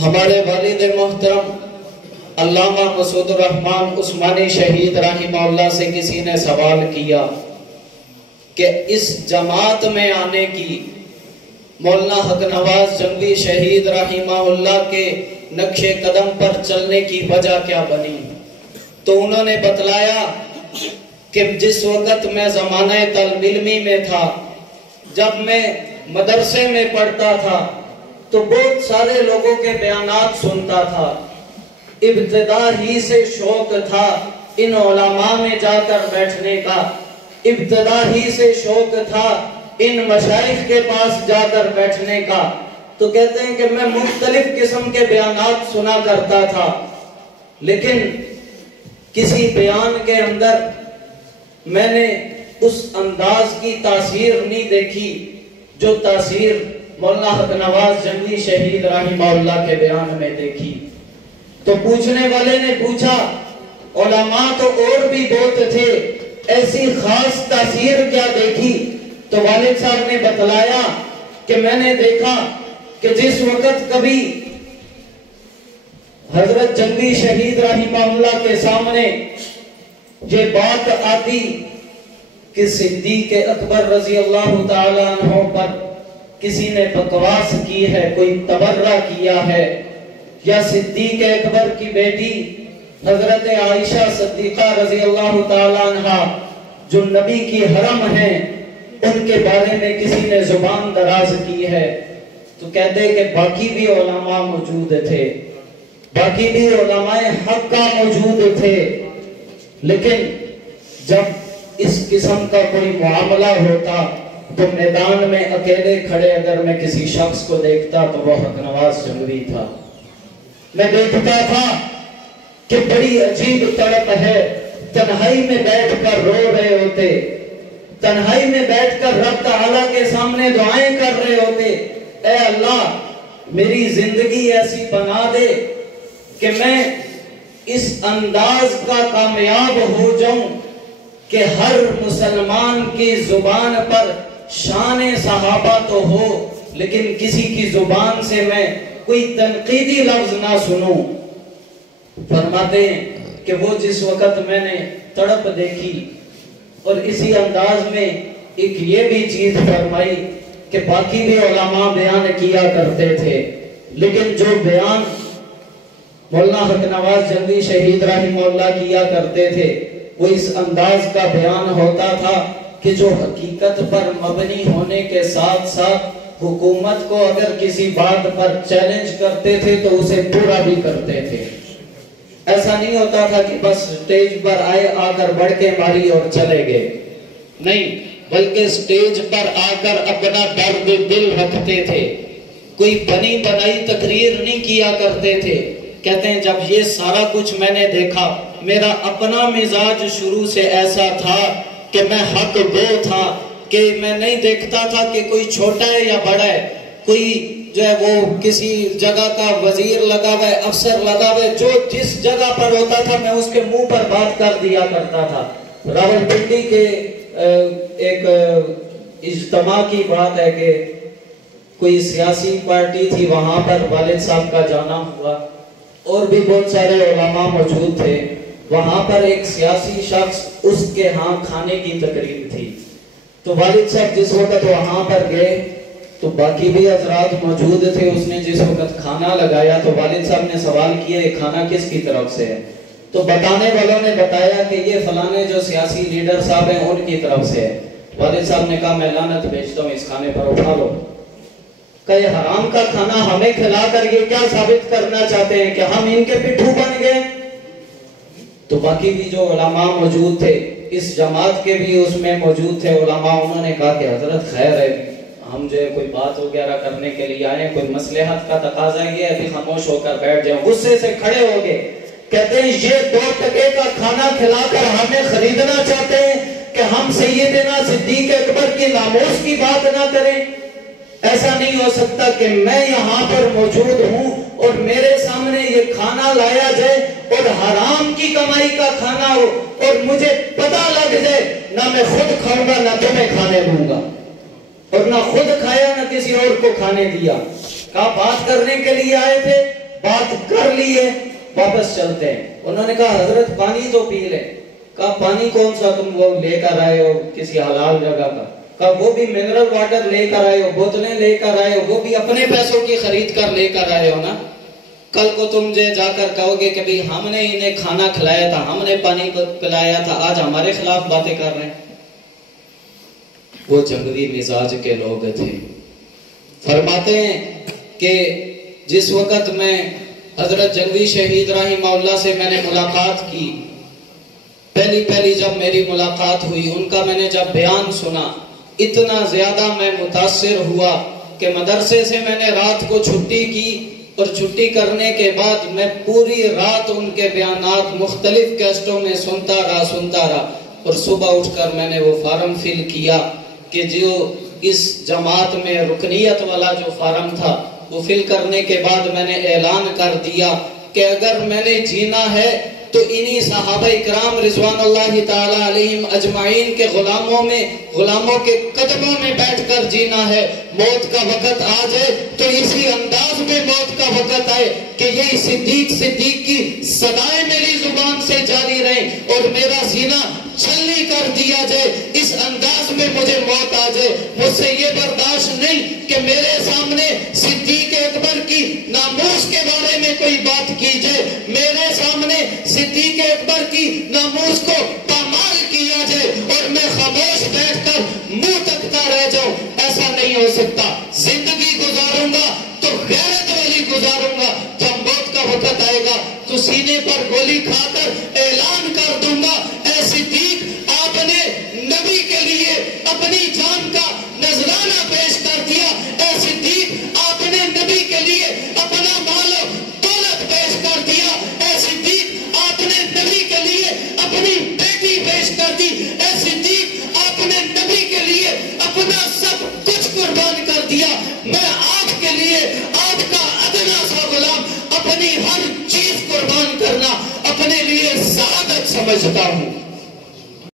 ہمارے والد محترم علامہ مسعود الرحمن عثمانی شہید رحمہ اللہ سے کسی نے سوال کیا کہ اس جماعت میں آنے کی مولانا حق نواز جنگی شہید رحمہ اللہ کے نقش قدم پر چلنے کی وجہ کیا بنی؟ تو انہوں نے بتلایا کہ جس وقت میں زمانہ طالب علمی میں تھا، جب میں مدرسے میں پڑھتا تھا تو بہت سارے لوگوں کے بیانات سنتا تھا۔ ابتدا ہی سے شوق تھا ان علماء میں جا کر بیٹھنے کا، ابتدا ہی سے شوق تھا ان مشائخ کے پاس جا کر بیٹھنے کا۔ تو کہتے ہیں کہ میں مختلف قسم کے بیانات سنا کرتا تھا، لیکن کسی بیان کے اندر میں نے اس انداز کی تاثیر نہیں دیکھی جو تاثیر مولانا حق نواز جنگی شہید رحمہ اللہ کے بیان میں دیکھی۔ تو پوچھنے والے نے پوچھا علماء تو اور بھی بہت تھے، ایسی خاص تاثیر کیا دیکھی؟ تو والد صاحب نے بتلایا کہ میں نے دیکھا کہ جس وقت کبھی حضرت جنگی شہید رحمہ اللہ کے سامنے یہ بات آتی کہ صدیق اکبر رضی اللہ تعالیٰ عنہ پر کسی نے بکواس کی ہے، کوئی تبرہ کیا ہے، یا صدیق اکبر کی بیٹی حضرت عائشہ صدیقہ رضی اللہ تعالیٰ عنہ جو نبی کی حرم ہیں، ان کے بارے میں کسی نے زبان دراز کی ہے، تو کہتے کہ باقی بھی علماء موجود تھے، باقی بھی علماء حق کا موجود تھے، لیکن جب اس قسم کا کوئی معاملہ ہوتا تو میدان میں اکیلے کھڑے اگر میں کسی شخص کو دیکھتا تو وہ حق نواز جنگی تھا۔ میں دیکھتا تھا کہ بڑی عجیب تڑپ ہے، تنہائی میں بیٹھ کر رو رہے ہوتے، تنہائی میں بیٹھ کر رب تعالیٰ کے سامنے دعائیں کر رہے ہوتے، اے اللہ میری زندگی ایسی بنا دے کہ میں اس انداز کا کامیاب ہو جاؤں کہ ہر مسلمان کی زبان پر شان صحابہ تو ہو، لیکن کسی کی زبان سے میں کوئی تنقیدی لفظ نہ سنوں۔ فرماتے ہیں کہ وہ جس وقت میں نے تڑپ دیکھی اور اسی انداز میں ایک یہ بھی چیز فرمائی کہ باقی بھی علماء بیان کیا کرتے تھے، لیکن جو بیان مولانا حق نواز جنگی شہید رحمہ اللہ کیا کرتے تھے وہ اس انداز کا بیان ہوتا تھا کہ جو حقیقت پر مبنی ہونے کے ساتھ ساتھ حکومت کو اگر کسی بات پر چیلنج کرتے تھے تو اسے پورا بھی کرتے تھے۔ ایسا نہیں ہوتا تھا کہ بس سٹیج پر آئے، آ کر بڑھ کے ماری اور چلے گئے، نہیں، بلکہ سٹیج پر آ کر اپنا درد دل رکھتے تھے، کوئی بنی بنائی تقریر نہیں کیا کرتے تھے۔ کہتے ہیں جب یہ سارا کچھ میں نے دیکھا، میرا اپنا مزاج شروع سے ایسا تھا کہ میں حق گو تھا، کہ میں نہیں دیکھتا تھا کہ کوئی چھوٹا ہے یا بڑا ہے، کوئی جو ہے وہ کسی جگہ کا وزیر لگا ہوا ہے، افسر لگا ہوا ہے، جو جس جگہ پر ہوتا تھا میں اس کے منہ پر بات کر دیا کرتا تھا۔ راولپنڈی کے ایک اجتماع کی بات ہے کہ کوئی سیاسی پارٹی تھی، وہاں پر والد صاحب کا جانا ہوا اور بھی بہت سارے علماء موجود تھے۔ وہاں پر ایک سیاسی شخص، اس کے ہاں کھانے کی تقریب تھی، تو والد صاحب جس وقت وہاں پر گئے تو باقی بھی حضرات موجود تھے۔ اس نے جس وقت کھانا لگایا تو والد صاحب نے سوال کیا یہ کھانا کس کی طرف سے ہے؟ تو بتانے والوں نے بتایا کہ یہ فلانے جو سیاسی لیڈر صاحب ہیں ان کی طرف سے ہے۔ والد صاحب نے کہا میں لعنت بھیجتا ہوں، اس کھانے پر اٹھا لو۔ کہ یہ حرام کا کھانا ہمیں کھلا کر یہ کیا ثابت کرنا چاہتے ہیں کہ ہم ان کے پٹھو بن گئے؟ تو باقی بھی جو علماء موجود تھے، اس جماعت کے بھی اس میں موجود تھے علماء، انہوں نے کہا کہ حضرت خیر ہے، ہم جو ہے کوئی بات وغیرہ کرنے کے لیے آئے، کوئی مصلحت کا تقاضا ہے، ابھی خاموش ہو کر بیٹھ جائیں۔ غصے سے کھڑے ہو گئے، کہتے ہیں یہ 2 ٹکے کا کھانا کھلا کر ہمیں خریدنا چاہتے ہیں کہ ہم سیدنا صدیق اکبر کی ناموس کی بات نہ کریں؟ ایسا نہیں ہو سکتا کہ میں یہاں پر موجود ہوں اور میرے سامنے یہ کھانا لایا جائے اور حرام کی کمائی کا کھانا ہو اور مجھے پتہ لگ جائے، نہ میں خود کھاؤں گا نہ تمہیں کھانے دوں گا، اور نہ خود کھایا نہ کسی اور کو کھانے دیا۔ کہا بات کرنے کے لیے آئے تھے، لیے واپس چلتے ہیں۔ انہوں نے کہا حضرت پانی تو پی لیں۔ کہا پانی کون سا تم وہ لے کر آئے ہو کسی حلال جگہ کا؟ کہا وہ بھی منرل واٹر لے کر آئے ہو، بوتلیں لے کر آئے ہو، وہ بھی اپنے پیسوں کی خرید کر لے کر آئے ہو نا۔ کل کو تم جا کر کہو گے کہ بھی ہم نے انہیں کھانا کھلایا تھا، ہم نے پانی پلایا تھا، آج ہمارے خلاف باتیں کر رہے ہیں۔ وہ جنگلی مزاج کے لوگ تھے۔ فرماتے ہیں کہ جس وقت میں حضرت جنگلی شہید رحمہ اللہ سے میں نے ملاقات کی، پہلی جب میری ملاقات ہوئی، ان کا میں نے جب بیان سنا، اتنا زیادہ میں متاثر ہوا کہ مدرسے سے میں نے رات کو چھٹی کی، اور چھٹی کرنے کے بعد میں پوری رات ان کے بیانات مختلف کیسٹوں میں سنتا رہا، اور صبح اٹھ کر میں نے وہ فارم فل کیا کہ جو اس جماعت میں رکنیت والا جو فارم تھا وہ فل کرنے کے بعد میں نے اعلان کر دیا کہ اگر میں نے جینا ہے تو انہی صحابہ اکرام رضوان اللہ تعالی علیہم اجمعین کے غلاموں کے قدموں میں بیٹھ کر جینا ہے۔ موت کا وقت آ جائے تو اسی انداز میں موت کا وقت آئے کہ یہ صدیق کی صدائیں میری زبان سے جاری رہیں اور میرا سینہ چھلنی کر دیا جائے، اس انداز میں مجھے موت آ جائے۔ مجھ سے یہ برداشت نہیں کہ میرے سامنے صدیق اکبر کی ناموس کے بارے میں کوئی بات کی جائے، میرے سامنے صدیق اکبر کی ناموس کو پامال کیا جائے اور میں خاموش بیٹھ کر منہ تکتا رہ جاؤں، ایسا نہیں ہو سکتا۔ زندگی گزاروں گا تو غیرت والی گزاروں گا، جب موت کا وقت آئے گا تو سینے پر گولی کھا کر اعلان کر دوں گا، اے صدیق آپ نے نبی کے لیے اپنی جان کا نذرانہ پیش کر دیا، اے صدیق آپ نے نبی کے لیے اپنا مال و دولت پیش کر دیا، اے صدیق آپ نے نبی کے لیے اپنی بیٹی پیش کر دی، اے صدیق آپ نے نبی کے لیے اپنا سب کچھ قربان کر دیا۔ میں آپ کے لیے آپ کا ادنا سا غلام اپنی ہر چیز قربان کرنا اپنے لیے سعادت سمجھتا ہوں۔